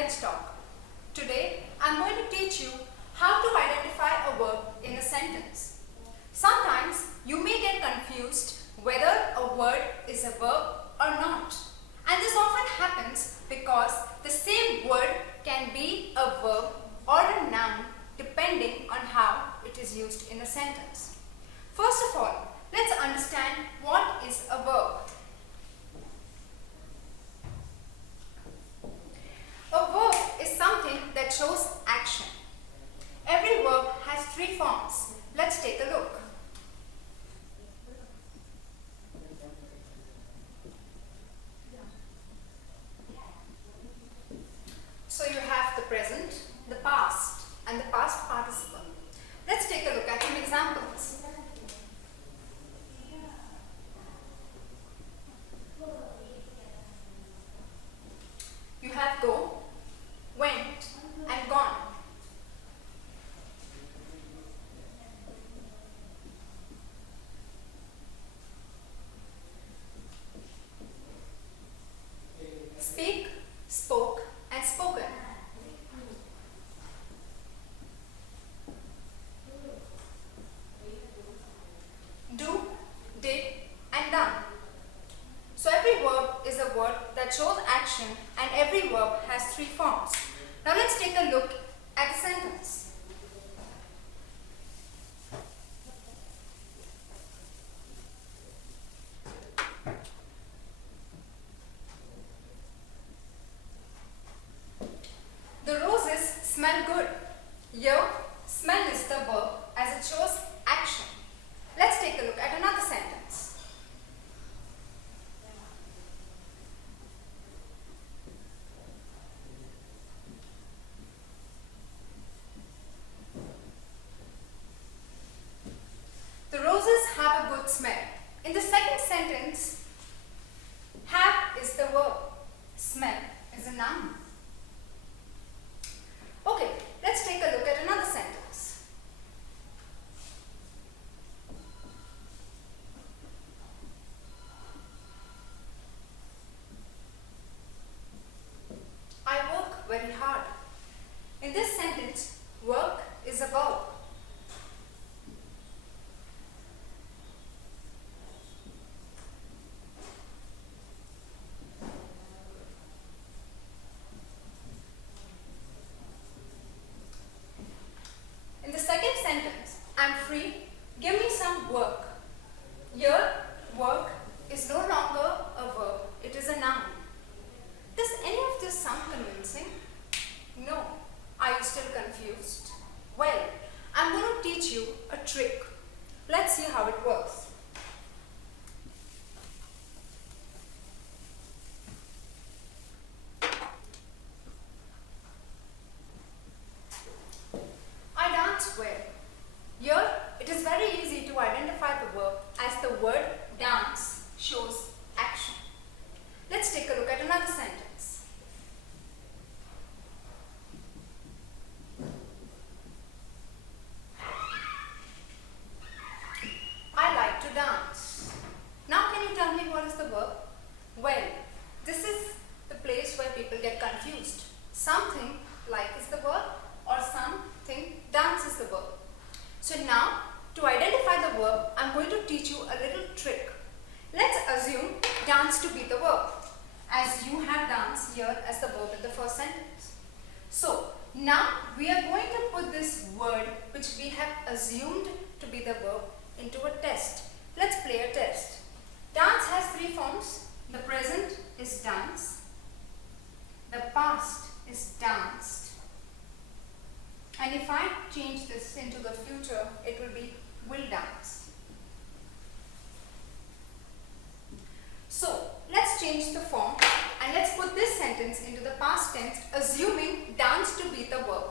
Let's Talk. Today I'm going to teach you how to identify a verb in a sentence. Sometimes you may get confused whether a word is a verb or not. And this often happens because the same word can be a verb or a noun depending on how it is used in a sentence. First of all, let's understand what is a verb. A verb is something that shows action. Every verb has three forms. Let's take a look. So you have the present, the past, and the past participle. Let's take a look at some examples. You have go, went, and gone. Speak, spoke, and spoken. Do, did, and done. So every verb is a word that shows action, and every verb has three forms. Now let's take a look at the sentence. The roses smell good. Here, smell is the verb as it shows action. Let's take a look at another sentence. The roses have a good smell. In the second sentence, have is the verb. Smell is a noun. Okay, let's take a look at another sentence. I work very hard. In this sentence, work is a verb. In the second sentence, I'm free, give me some work. Here, work is no longer a verb, it is a noun. Does any of this sound convincing? No. Are you still confused? Well, I'm going to teach you a trick. Let's see how it works. I dance well. Here, it is very easy to identify the verb as the word dance shows action. Let's take a look at another sentence. I like to dance. Now can you tell me what is the verb? Well, this is the place where people get confused. Something like is the verb or something dance is the verb. So now, to identify the verb, I'm going to teach you a little trick. Let's assume dance to be the verb, as you have dance here as the verb in the first sentence. So now we are going to put this word which we have assumed to be the verb into a test. Let's play a test. Dance has three forms. The present is dance. The past is danced. And if I change this into the future, it will be will dance. So let's change the form and let's put this sentence into the past tense, assuming dance to be the verb.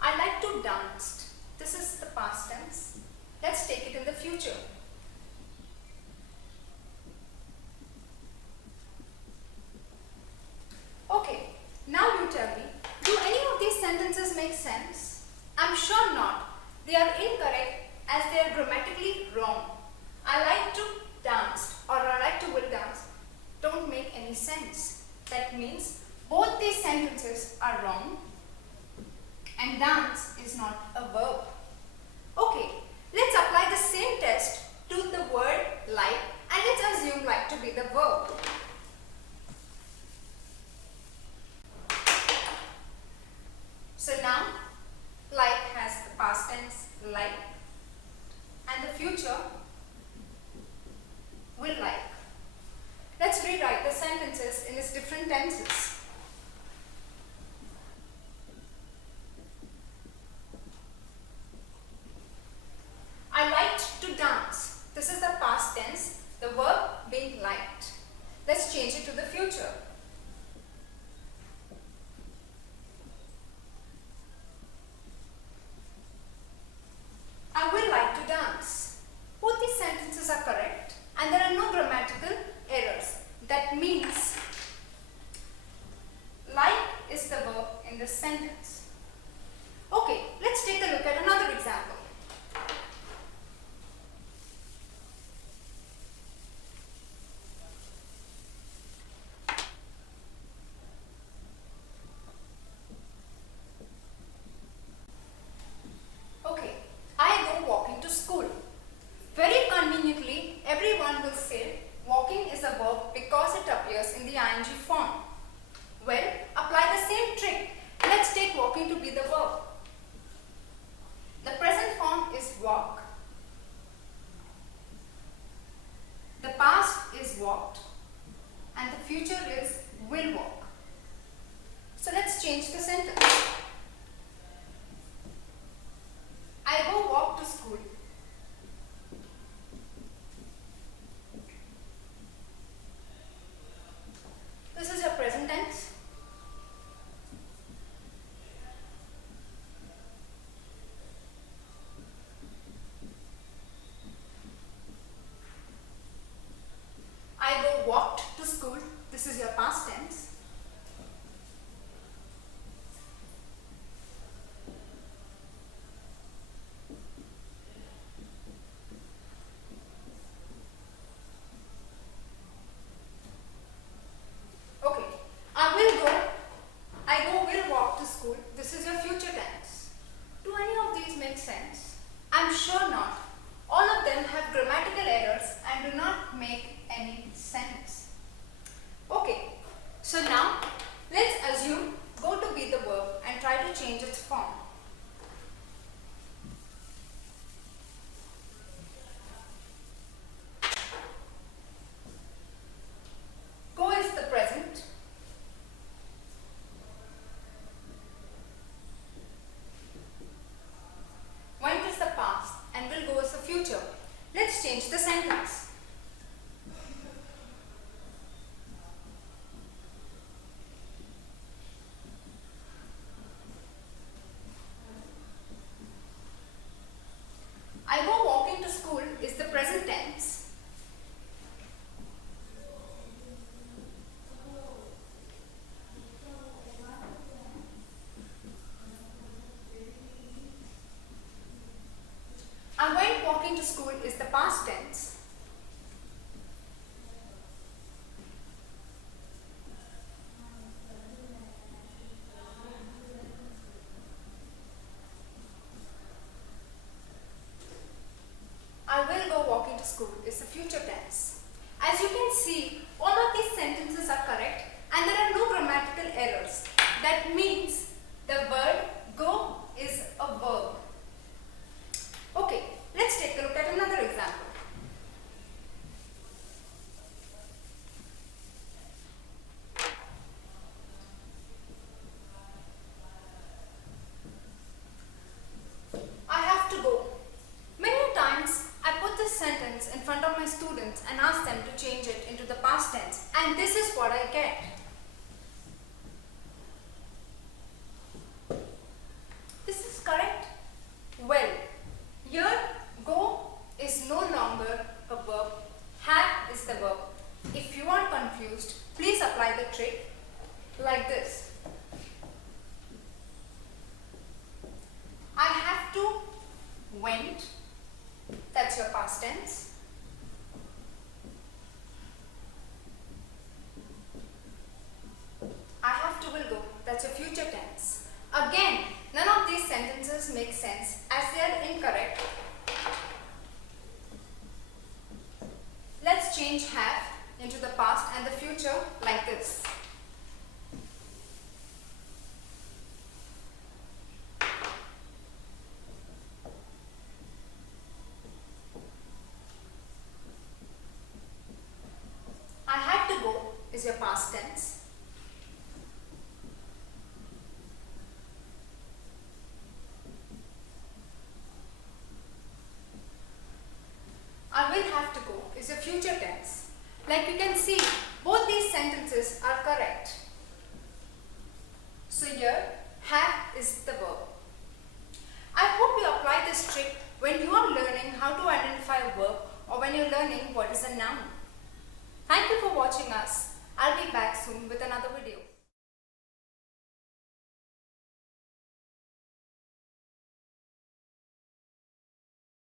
I like to dance. This is the past tense. Let's take it in the future. Okay, now you tell me, do any of these sentences make sense? I'm sure not. They are incorrect as they are grammatically wrong. I like to danced or I like to will dance don't make any sense. That means both these sentences are wrong and dance is not a verb. Okay, let's apply the same test to the word like and let's assume like to be the verb. So now like has the past tense like and the future will like. Let's rewrite the sentences in its different tenses. I liked to dance. This is the past tense, the verb being liked. Let's change it to the future. I will like to dance. Both these sentences are correct and there are no grammatical errors. That means like is the verb in this sentence. Okay, let's take a look at another example. Okay, I go walking to school. Very conveniently, everyone will say walking is a verb because it appears in the ing form. Well, apply the same trick. Let's take walking to be the verb. The present form is walk. The past is walked. And the future is will walk. So let's change the sentence. I go walk to school. This is your present tense. I go walked to school. This is your past tense. Okay. I go will walk to school. This is your future tense. Do any of these make sense? I'm sure not. All of them have grammatical errors and do not make any sense. Okay, so now let's assume go to be the verb and try to change its form. Go is the present. Went is the past and will go is the future. Let's change the sentence. I go walking to school is the present tense. I went walking to school is the past tense. I will go walking to school is the future tense. As you can see, all of these sentences are correct and there are no grammatical errors. That means the word go is a verb. Okay, let's take a look at another example. I have to go. Many times I put this sentence in front of my students and ask them to change it into the past tense, and this is what I get. This is correct? Well, here go is no longer a verb, have is the verb. If you are confused, please apply the trick like this. I have to went, that's your past tense. Again, none of these sentences make sense as they are incorrect. Let's change have into the past and the future like this. I had to go is your past tense. I will have to go is your future tense. Like you can see, both these sentences are correct. So here, have is the verb. I hope you apply this trick when you are learning how to identify a verb or when you're learning what is a noun. Thank you for watching us. I'll be back soon with another video.